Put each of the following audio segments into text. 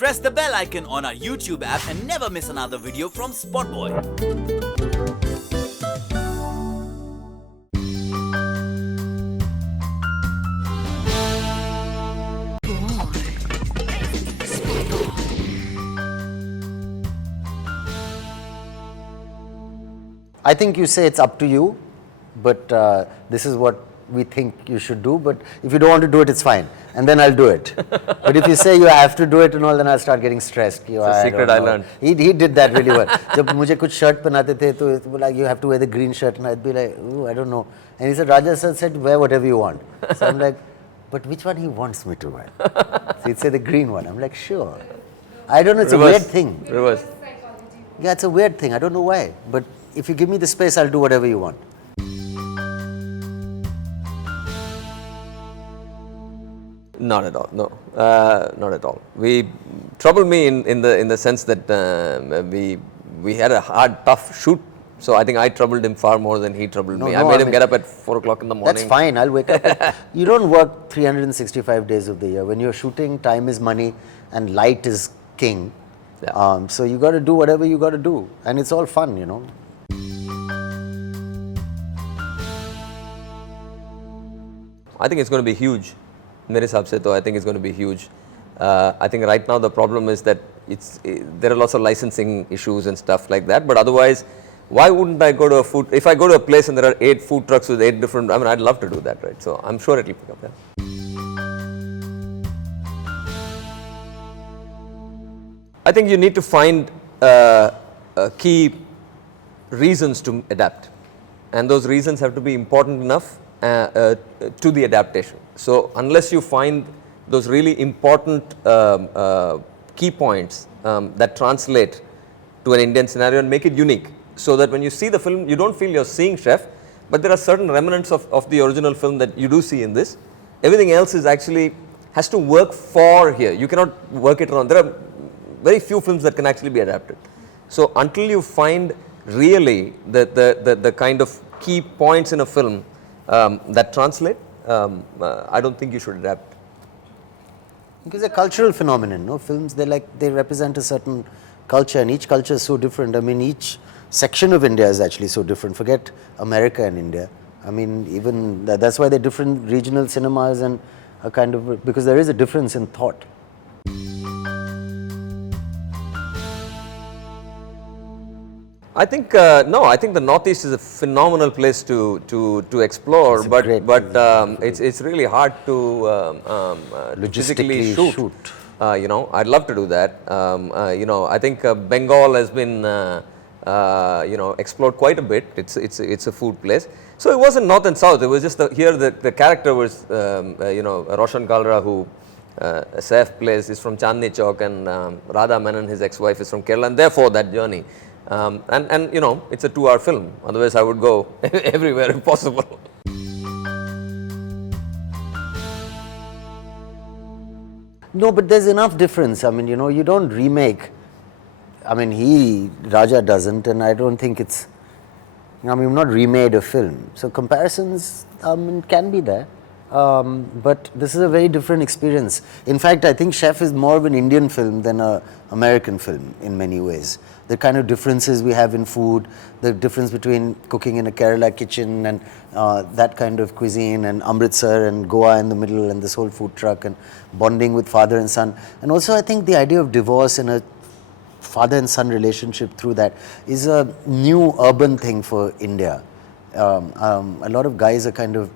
Press the bell icon on our YouTube app and never miss another video from SpotboyE. I think you say it's up to you, but this is what we think you should do. But if you don't want to do it, it's fine. And then I'll do it. But if you say you have to do it and all, then I'll start getting stressed. It's a secret I learned. He did that really well. जब मुझे कुछ shirt पहनाते थे, तो like you have to wear the green shirt, and I'd be like, ooh, I don't know. And he said, Raja sir said, wear whatever you want. So I'm like, but which one he wants me to wear? So he'd say the green one. I'm like, sure. I don't know. It's a weird thing. Reverse. Yeah, it's a weird thing. I don't know why. But if you give me the space, I'll do whatever you want. Not at all. No, not at all. We troubled me in the sense that we had a hard, tough shoot. So I think I troubled him far more than he troubled me. I made him get up at 4 o'clock in the morning. That's fine. I'll wake up. You don't work 365 days of the year. When you're shooting, time is money, and light is king. Yeah. So you got to do whatever you got to do, and it's all fun, you know. I think it's going to be huge. मेरे हिसाब से तो I think it's going to be huge. I think right now the problem is that there are lots of licensing issues and stuff like that. But otherwise, why wouldn't I go to if I go to a place and there are 8 food trucks with 8 different, I mean, I'd love to do that, right? So I'm sure it'll pick up. Yeah. I think you need to find key reasons to adapt, and those reasons have to be important enough to the adaptation. So unless you find those really important key points that translate to an Indian scenario and make it unique, so that when you see the film, you don't feel you're seeing Chef, but there are certain remnants of the original film that you do see in this. Everything else is actually has to work for here. You cannot work it around. There are very few films that can actually be adapted. So until you find really the kind of key points in a film that translate, I don't think you should adapt. Because they're cultural phenomenon, no? Films, they represent a certain culture, and each culture is so different. I mean, each section of India is actually so different. Forget America and India. I mean, even that's why they're different regional cinemas, and a kind of, because there is a difference in thought. I think no. I think the Northeast is a phenomenal place to explore, but it's really hard to logistically shoot. You know, I'd love to do that. You know, I think Bengal has been you know, explored quite a bit. It's a food place. So it wasn't north and south. It was just here the character was you know, Roshan Kalra, who Saif plays, is from Chandni Chowk, and Radha Menon, his ex-wife, is from Kerala, and therefore that journey. And you know, it's a 2-hour film. Otherwise, I would go everywhere if possible. No, but there's enough difference. I mean, you know, you don't remake. I mean, Raja doesn't, and I don't think it's. I mean, we've not remade a film. So comparisons, can be there. But this is a very different experience. In fact, I think Chef is more of an Indian film than an American film in many ways. The kind of differences we have in food, the difference between cooking in a Kerala kitchen and that kind of cuisine, and Amritsar and Goa in the middle, and this whole food truck, and bonding with father and son. And also, I think the idea of divorce and a father and son relationship through that is a new urban thing for India. A lot of guys are kind of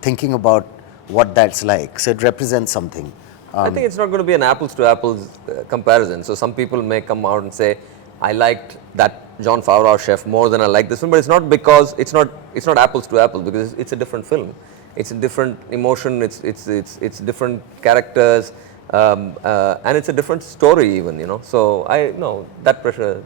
thinking about what that's like. So it represents something. I think it's not going to be an apples to apples comparison. So some people may come out and say, I liked that John Favreau Chef more than I like this film, but it's not because it's not apples to apples, because it's a different film. It's a different emotion. It's different characters, and it's a different story even. You know. So I know that pressure.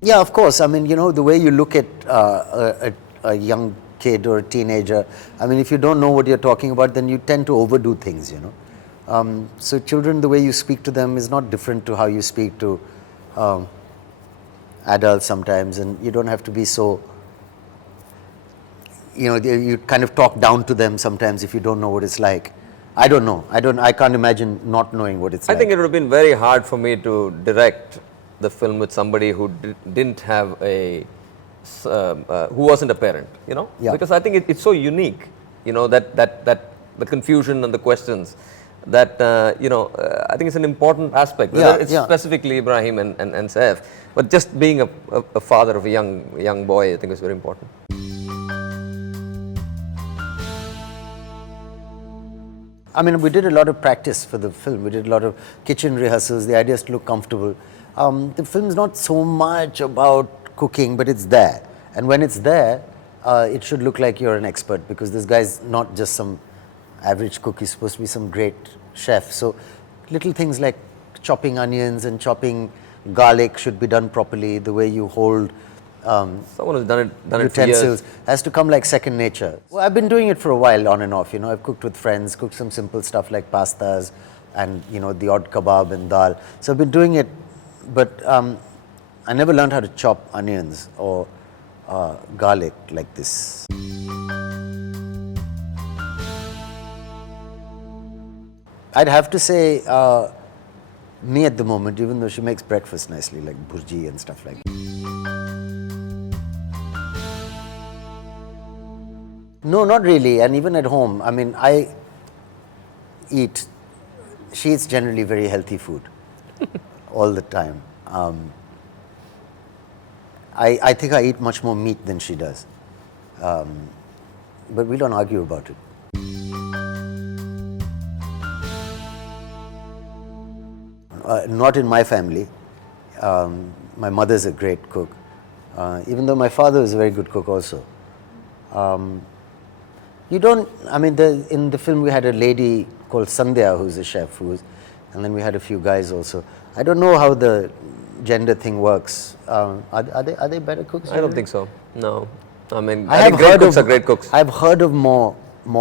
Yeah, of course. I mean, you know, the way you look at a young kid or a teenager, I mean, if you don't know what you're talking about, then you tend to overdo things, you know. So children, the way you speak to them is not different to how you speak to adults sometimes, and you don't have to be so, you know, you kind of talk down to them sometimes if you don't know what it's like. I don't know. I can't imagine not knowing what it's I like. think it would have been very hard for me to direct the film with somebody who didn't have who wasn't a parent, you know? Yeah. Because I think it's so unique, you know, that the confusion and the questions that, I think it's an important aspect. Whether it's specifically Ibrahim and Saif, but just being a father of a young boy, I think is very important. I mean, we did a lot of practice for the film. We did a lot of kitchen rehearsals. The idea is to look comfortable. The film's not so much about cooking, but it's there. And when it's there, it should look like you're an expert, because this guy's not just some average cook. He's supposed to be some great chef. So little things like chopping onions and chopping garlic should be done properly. The way you hold someone who's done it for utensils years. has to come like second nature. Well, I've been doing it for a while, on and off. You know, I've cooked with friends, cooked some simple stuff like pastas, and you know, the odd kebab and dal. So I've been doing it, but I never learned how to chop onions or garlic like this. I'd have to say me at the moment, even though she makes breakfast nicely, like burji and stuff like that. No, not really. And even at home, I mean, she eats generally very healthy food all the time. I think I eat much more meat than she does. But we don't argue about it. Not in my family. My mother's a great cook, even though my father is a very good cook also. You don't, I mean, in the film we had a lady called Sandhya who's a chef, and then we had a few guys also. I don't know how the gender thing works. Are they better cooks? I don't think so. No. I mean, I think great cooks are great cooks. I've heard of more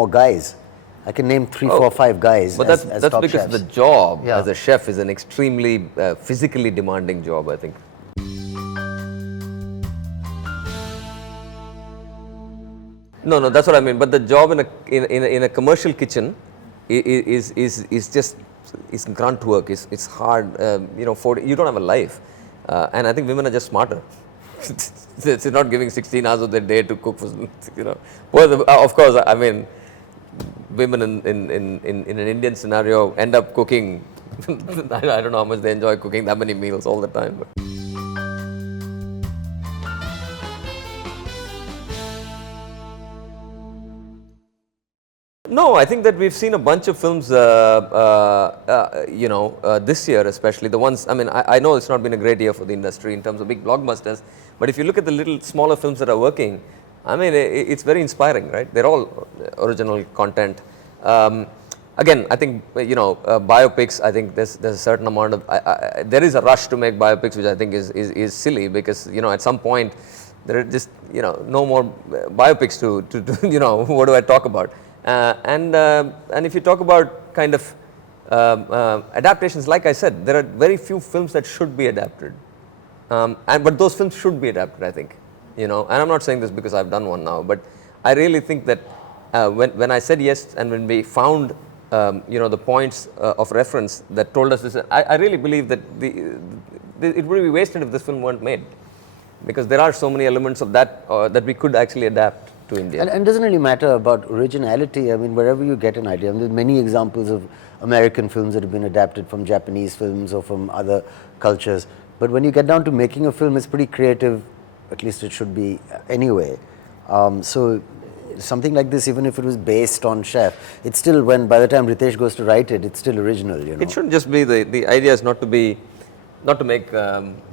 guys. I can name 3, 4, 5 guys. But as that's top because chefs. the job Yeah. as a chef is an extremely physically demanding job, I think. No, that's what I mean. But the job in a commercial kitchen is just grunt work. It's hard. You don't have a life, and I think women are just smarter. They're not giving 16 hours of their day to cook for, Well, of course, I mean, women in an Indian scenario end up cooking. I don't know how much they enjoy cooking that many meals all the time. But. No, I think that we've seen a bunch of films, this year especially. The ones, I mean, I know it's not been a great year for the industry in terms of big blockbusters, but if you look at the little smaller films that are working, I mean, it's very inspiring, right? They're all original content. Again, I think, biopics, I think there's a certain amount of, there is a rush to make biopics, which I think is silly, because, at some point, there are just, no more biopics to what do I talk about? And if you talk about kind of adaptations, like I said, there are very few films that should be adapted, but those films should be adapted, I think, and I'm not saying this because I've done one now, but I really think that when I said yes, and when we found the points of reference that told us this, I really believe that it would be wasted if this film weren't made, because there are so many elements of that that we could actually adapt to India. And it doesn't really matter about originality. I mean, wherever you get an idea, there's many examples of American films that have been adapted from Japanese films or from other cultures. But when you get down to making a film, it's pretty creative, at least it should be anyway. So something like this, even if it was based on chef, it's still, by the time Ritesh goes to write it, it's still original, It shouldn't just be, the idea is not to make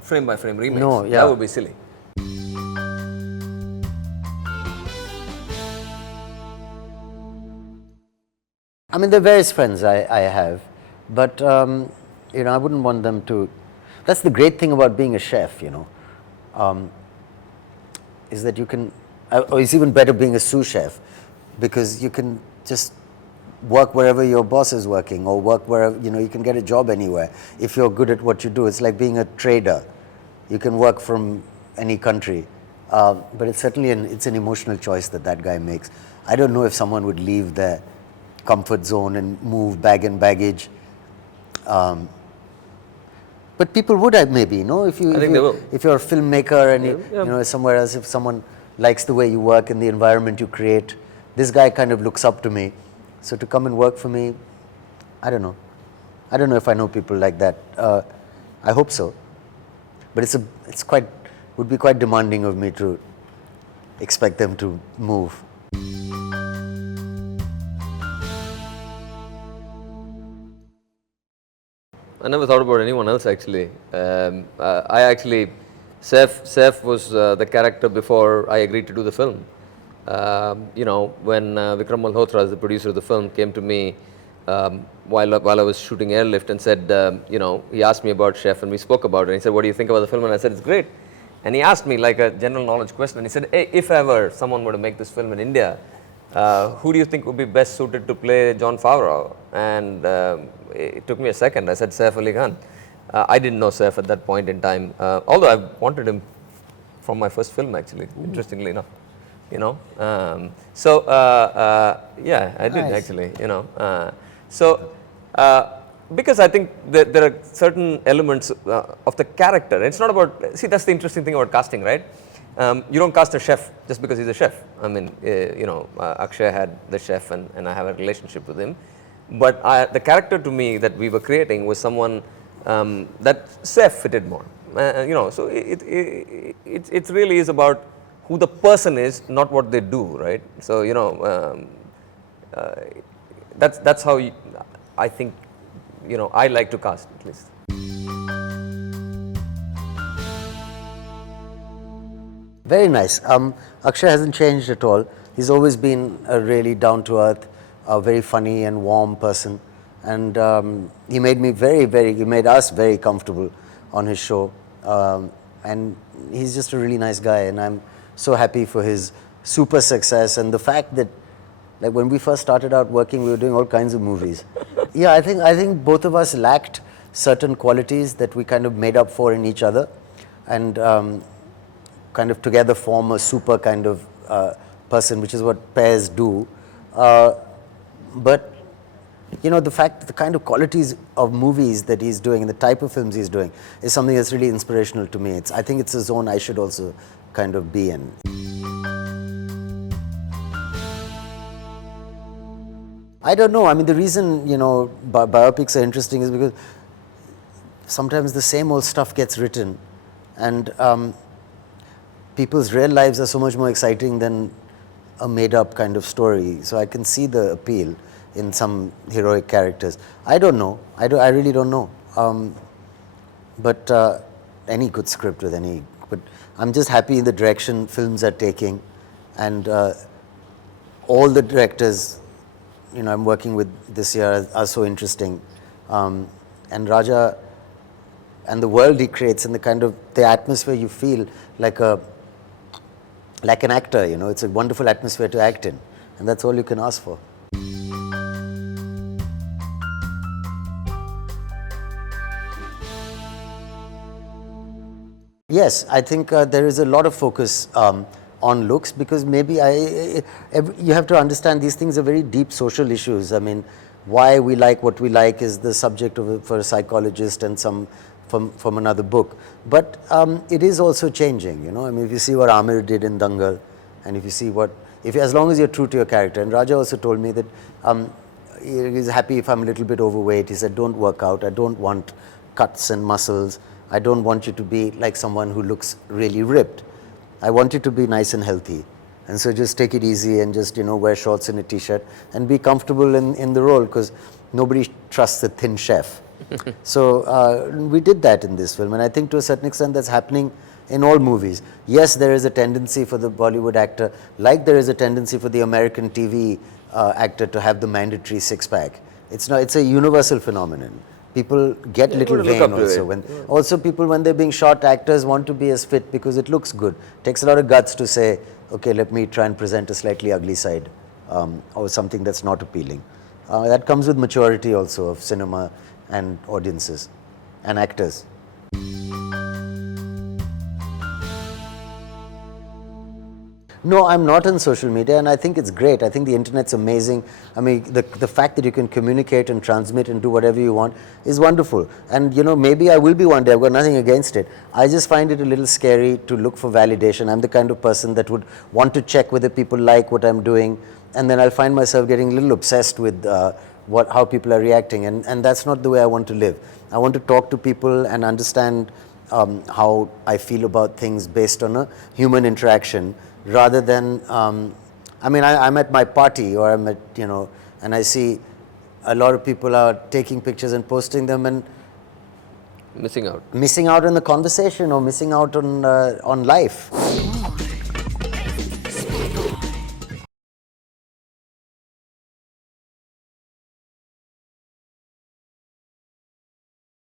frame by frame remakes. No, yeah. That would be silly. I mean, there are various friends I have, but I wouldn't want them to. That's the great thing about being a chef, is that you can, or it's even better being a sous chef, because you can just work wherever your boss is working, or work wherever, you can get a job anywhere if you're good at what you do. It's like being a trader. You can work from any country But it's certainly it's an emotional choice that guy makes. I don't know if someone would leave their comfort zone and move bag and baggage. But people would, maybe, if I think they will. if you're a filmmaker and Yeah. you know somewhere else, if someone likes the way you work and the environment you create, this guy kind of looks up to me. So to come and work for me, I don't know. I don't know if I know people like that. I hope so. But would be quite demanding of me to expect them to move. I never thought about anyone else actually. Saif was the character before I agreed to do the film. When Vikram Malhotra, the producer of the film, came to me while I was shooting Airlift and said, he asked me about Chef and we spoke about it. And he said, "What do you think about the film?" And I said, "It's great." And he asked me like a general knowledge question. And he said, "Hey, if ever someone were to make this film in India, who do you think would be best suited to play John Favreau?" And it took me a second. I said, "Saif Ali Khan." I didn't know Saif at that point in time, although I wanted him from my first film actually, interestingly enough. Yeah, I did. Nice. Actually, because I think that there are certain elements of the character. It's not about, that's the interesting thing about casting, right? You don't cast a chef just because he's a chef. I mean, Akshay had the chef and I have a relationship with him. But the character to me that we were creating was someone that Saif fitted more. So it really is about who the person is, not what they do, right? So, that's how I think, I like to cast at least. Very nice. Akshay hasn't changed at all. He's always been a really down-to-earth, very funny and warm person. And he made us very comfortable on his show. And he's just a really nice guy. And I'm so happy for his super success and the fact that, like, when we first started out working, we were doing all kinds of movies. Yeah, I think both of us lacked certain qualities that we kind of made up for in each other, and kind of together form a super kind of person, which is what pairs do. But the kind of qualities of movies that he's doing and the type of films he's doing is something that's really inspirational to me. I think it's a zone I should also kind of be in. I don't know. I mean, the reason, biopics are interesting is because sometimes the same old stuff gets written, and people's real lives are so much more exciting than a made-up kind of story. So I can see the appeal in some heroic characters. I don't know. I really don't know. But any good script with any. But I'm just happy in the direction films are taking, and all the directors, I'm working with this year are so interesting. And Raja and the world he creates and the kind of the atmosphere you feel like an actor, it's a wonderful atmosphere to act in, and that's all you can ask for. Yes, I think there is a lot of focus on looks, because maybe you have to understand these things are very deep social issues. I mean, why we like what we like is the subject for a psychologist and some from another book. But it is also changing, I mean, if you see what Amir did in Dangal, and if you see as long as you're true to your character. And Raja also told me that he's happy if I'm a little bit overweight. He said, don't work out. I don't want cuts and muscles. I don't want you to be like someone who looks really ripped. I want you to be nice and healthy. And so just take it easy and just, wear shorts and a t-shirt and be comfortable in the role, because nobody trusts a thin chef. So we did that in this film, and I think to a certain extent that's happening in all movies. Yes, there is a tendency for the Bollywood actor, like there is a tendency for the American TV actor to have the mandatory six-pack. It's a universal phenomenon. People get little vain also. Also, people, when they're being shot, actors want to be as fit because it looks good. It takes a lot of guts to say, okay, let me try and present a slightly ugly side, or something that's not appealing. That comes with maturity also of cinema and audiences and actors. No, I'm not on social media, and I think it's great. I think the internet's amazing. I mean, the fact that you can communicate and transmit and do whatever you want is wonderful. And you know, maybe I will be one day. I've got nothing against it. I just find it a little scary to look for validation. I'm the kind of person that would want to check whether people like what I'm doing, and then I'll find myself getting a little obsessed with how people are reacting, and that's not the way I want to live. I want to talk to people and understand how I feel about things based on a human interaction, rather than, I mean, I'm at my party, or I'm at, you know, and I see a lot of people are taking pictures and posting them and Missing out. missing out on the conversation, or missing out on life.